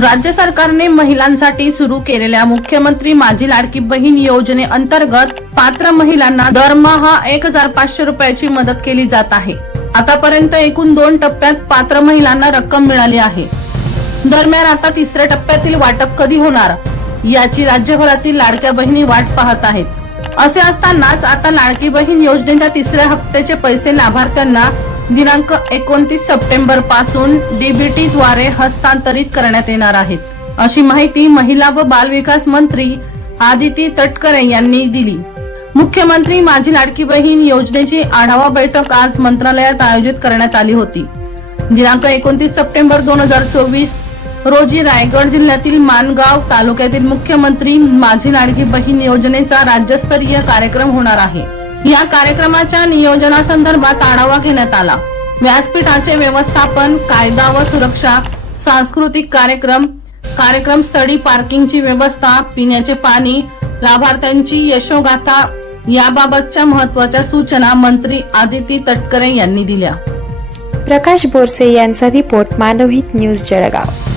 राज्य सरकारने महिलांसाठी सुरू केलेल्या मुख्यमंत्री माझी लाडकी बहीण योजनेअंतर्गत पात्र महिलांना दरमहा एक हजार पाचशे रुपयाची मदत केली जात आहे. आतापर्यंत एकूण दोन टप्प्यात पात्र महिलांना रक्कम मिळाली आहे. दरम्यान आता तिसऱ्या टप्प्यातील वाटप कधी होणार याची राज्यभरातील लाडक्या बहिणी वाट पाहत आहेत. असे असतानाच आता लाडकी बहीण योजनेच्या तिसऱ्या हप्त्याचे पैसे लाभार्थ्यांना दिनांक एकोणतीस सप्टेंबरपासून डीबीटी द्वारे हस्तांतरित करण्यात येणार आहेत. अशी माहिती महिला व बालविकास मंत्री आदिती तटकरे यांनी दिली. मुख्यमंत्री माझी लाडकी बहीण योजनेची आढावा बैठक आज मंत्रालयात आयोजित करण्यात आली होती. दिनांक एकोणतीस सप्टेंबर दोन हजार चोवीस रोजी रायगड जिल्ह्यातील मानगाव तालुक्यातील मुख्यमंत्री माझी लाडकी बहीण योजनेचा राज्यस्तरीय कार्यक्रम होणार आहे. या कार्यक्रमाच्या नियोजनासंदर्भात आढावा घेण्यात आला. व्यासपीठाचे व्यवस्थापन कायदा व सुरक्षा सांस्कृतिक कार्यक्रम कार्यक्रम स्थळी पार्किंगची व्यवस्था पिण्याचे पाणी लाभार्थ्यांची यशोगाथा याबाबतच्या महत्त्वाच्या सूचना मंत्री आदिती तटकरे यांनी दिल्या. प्रकाश बोरसे यांचा रिपोर्ट मानवहित न्यूज जळगाव.